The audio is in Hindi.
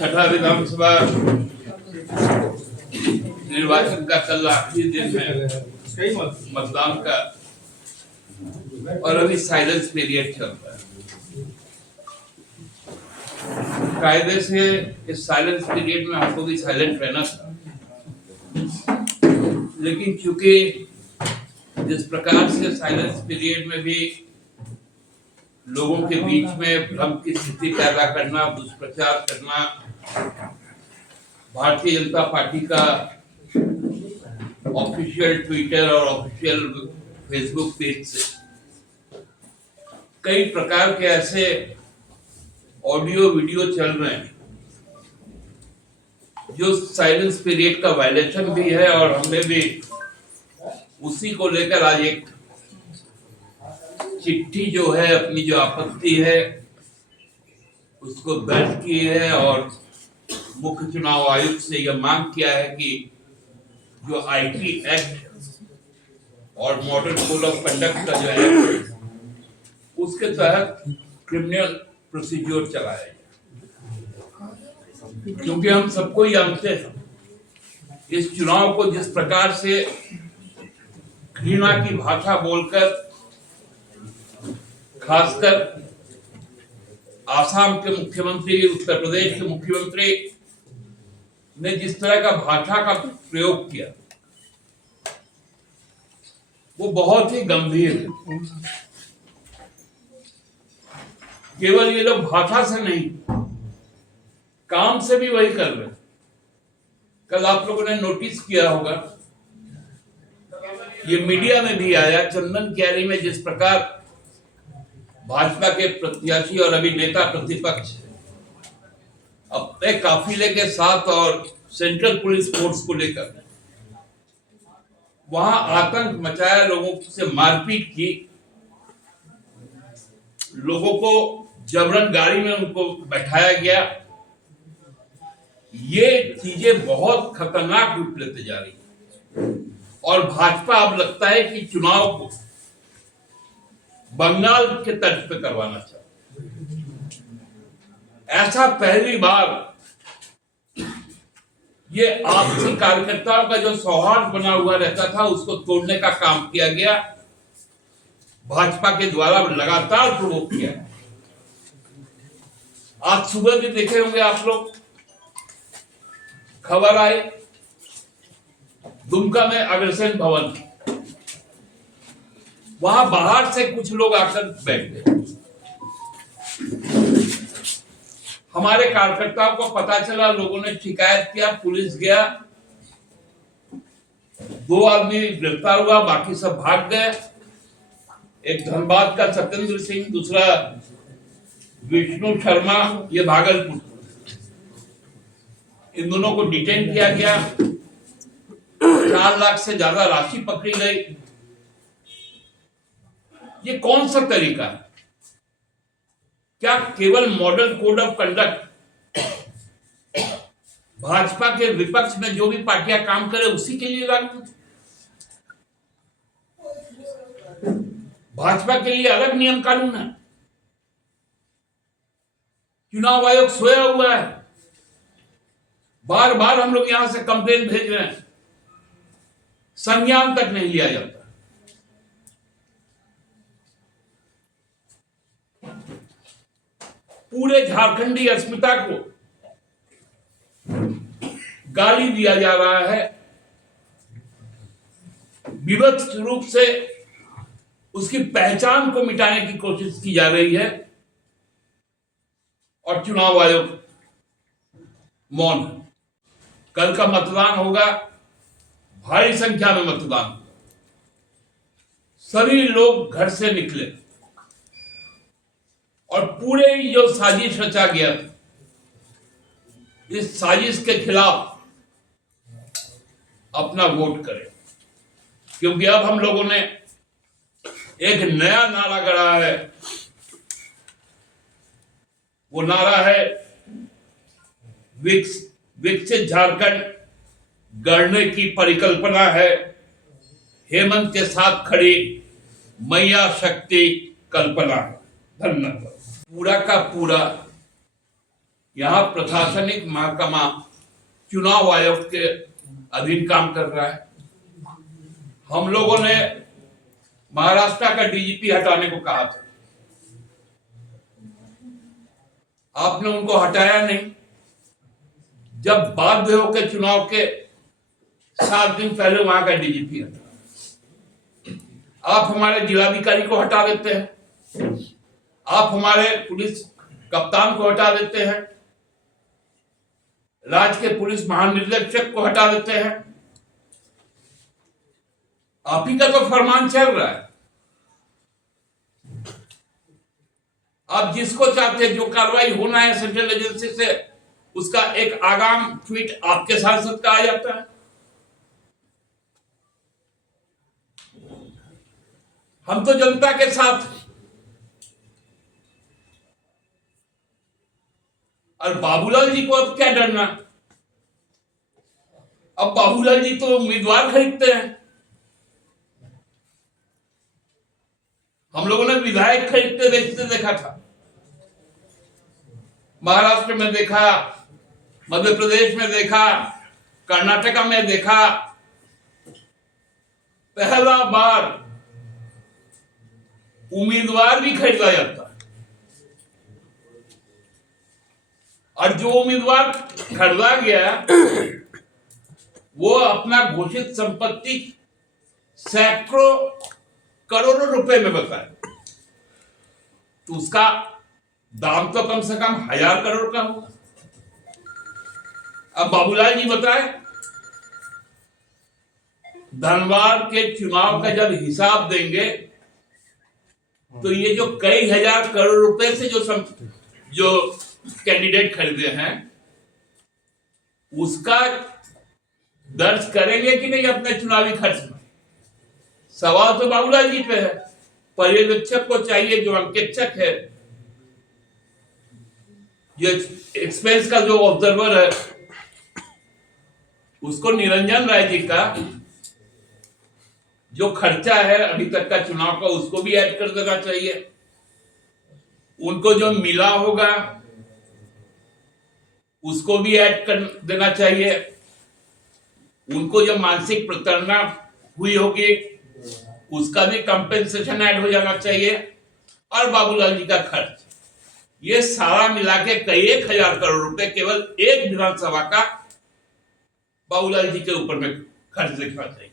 छठा विधानसभा निर्वाचन का कल आखिरी दिन है मतदान का, और अभी साइलेंस पीरियड चल रहा है। कायदे से इस साइलेंस पीरियड में हमको भी साइलेंट रहना था, लेकिन चूंकि जिस प्रकार से साइलेंस पीरियड में भी लोगों के बीच में भ्रम की स्थिति पैदा करना, दुष्प्रचार करना, भारतीय जनता पार्टी का ऑफिशियल ट्विटर और ऑफिशियल फेसबुक पेज से कई प्रकार के ऐसे ऑडियो वीडियो चल रहे हैं जो साइलेंस पीरियड का वायलेशन भी है, और हमने भी उसी को लेकर आज एक चिट्ठी जो है, अपनी जो आपत्ति है उसको दर्ज की है, और मुख्य चुनाव आयुक्त से यह मांग किया है कि जो आईटी एक्ट और मॉडल कोड ऑफ कंडक्ट का जो एक्ट, उसके तहत क्रिमिनल प्रोसीजर चलाया जाए। क्योंकि हम सबको ही जानते हैं इस चुनाव को जिस प्रकार से घृणा की भाषा बोलकर, खासकर आसाम के मुख्यमंत्री, उत्तर प्रदेश के मुख्यमंत्री ने जिस तरह का भाषा का प्रयोग किया, वो बहुत ही गंभीर है। केवल ये लोग भाषा से नहीं, काम से भी वही कर रहे हैं। कल आप लोगों ने नोटिस किया होगा, ये मीडिया में भी आया, चंदन क्यारी में जिस प्रकार भाजपा के प्रत्याशी और अभी नेता प्रतिपक्ष अपने काफिले के साथ और सेंट्रल पुलिस फोर्स को लेकर वहां आतंक मचाया, लोगों से मारपीट की, लोगों को जबरन गाड़ी में उनको बैठाया गया। ये चीजें बहुत खतरनाक रूप लेते जा रही है, और भाजपा अब लगता है कि चुनाव को बंगाल के तर्ज पे करवाना चाहती। ऐसा पहली बार ये आपसी कार्यकर्ताओं का जो सौहार्द बना हुआ रहता था, उसको तोड़ने का काम किया गया, भाजपा के द्वारा लगातार प्रोवोक किया। आज सुबह भी देखे होंगे आप लोग, खबर आई दुमका में अग्रसेन भवन, वहां बाहर से कुछ लोग आकर बैठ गए। हमारे कार्यकर्ताओं को पता चला, लोगों ने शिकायत किया, पुलिस गया, 2 आदमी गिरफ्तार हुआ, बाकी सब भाग गए। एक धनबाद का सत्येंद्र सिंह, दूसरा विष्णु शर्मा, ये भागलपुर। इन दोनों को डिटेन किया गया, 4 लाख से ज्यादा राशि पकड़ी गई। ये कौन सा तरीका है? क्या केवल model code of conduct Bhajpa के विपक्ष में जो भी पार्टियां काम करे उसी के लिए लागू? भाजपा के लिए अलग नियम कानून है? चुनाव आयोग सोया हुआ है, बार बार हम लोग यहां से कंप्लेन भेज रहे हैं, संज्ञान तक नहीं लिया जाता। पूरे झारखंडी अस्मिता को गाली दिया जा रहा है, विवश रूप से उसकी पहचान को मिटाने की कोशिश की जा रही है, और चुनाव आयोग मौन है। कल का मतदान होगा, भारी संख्या में मतदान, सभी लोग घर से निकले, और पूरे जो साजिश रचा गया, इस साजिश के खिलाफ अपना वोट करें। क्योंकि अब हम लोगों ने एक नया नारा गढ़ा है, वो नारा है विकसित झारखंड गढ़ने की परिकल्पना है, हेमंत के साथ खड़ी मैया शक्ति कल्पना है। धन्यवाद। पूरा का पूरा यहाँ प्रशासनिक महकमा चुनाव आयोग के अधीन काम कर रहा है। हम लोगों ने महाराष्ट्र का डीजीपी हटाने को कहा था, आपने उनको हटाया नहीं। जब बाध्य होकर चुनाव के 7 दिन पहले वहां का डीजीपी हटा, आप हमारे जिलाधिकारी को हटा देते हैं, आप हमारे पुलिस कप्तान को हटा देते हैं, राज्य के पुलिस महानिरीक्षक को हटा देते हैं। आप ही का तो फरमान चल रहा है। आप जिसको चाहते हैं, जो कार्रवाई होना है सेंट्रल एजेंसी से, उसका एक आगाम ट्वीट आपके सांसद का आ जाता है। हम तो जनता के साथ, और बाबूलाल जी को अब क्या डरना? अब बाबूलाल जी तो उम्मीदवार खरीदते हैं। हम लोगों ने विधायक खरीदते बेचते देखा था, महाराष्ट्र में देखा, मध्य प्रदेश में देखा, कर्नाटका में देखा। पहला बार उम्मीदवार भी खरीदा जाता है, और जो उम्मीदवार खरीदा गया वो अपना घोषित संपत्ति सैकड़ों करोड़ों रुपए में बताए, तो उसका दाम तो कम से कम 1000 करोड़ का होगा। अब बाबूलाल जी बताए, धनबाद के चुनाव का जब हिसाब देंगे तो ये जो कई हजार करोड़ रुपए से जो कैंडिडेट खरीदे हैं, उसका दर्ज करेंगे कि नहीं अपने चुनावी खर्च में? सवाल तो बाबूलाल जी पे है। पर्यवेक्षक को चाहिए, जो अंकेक्षक है, ये एक्सपेंस का जो ऑब्जर्वर है, उसको निरंजन राय जी का जो खर्चा है अभी तक का चुनाव का, उसको भी ऐड कर देना चाहिए। उनको जो मिला होगा उसको भी ऐड कर देना चाहिए। उनको जो मानसिक प्रताड़ना हुई होगी उसका भी कंपेंसेशन ऐड हो जाना चाहिए। और बाबूलाल जी का खर्च, ये सारा मिला के कई 1000 करोड़ रुपए केवल एक विधानसभा का बाबूलाल जी के ऊपर में खर्च देखना चाहिए।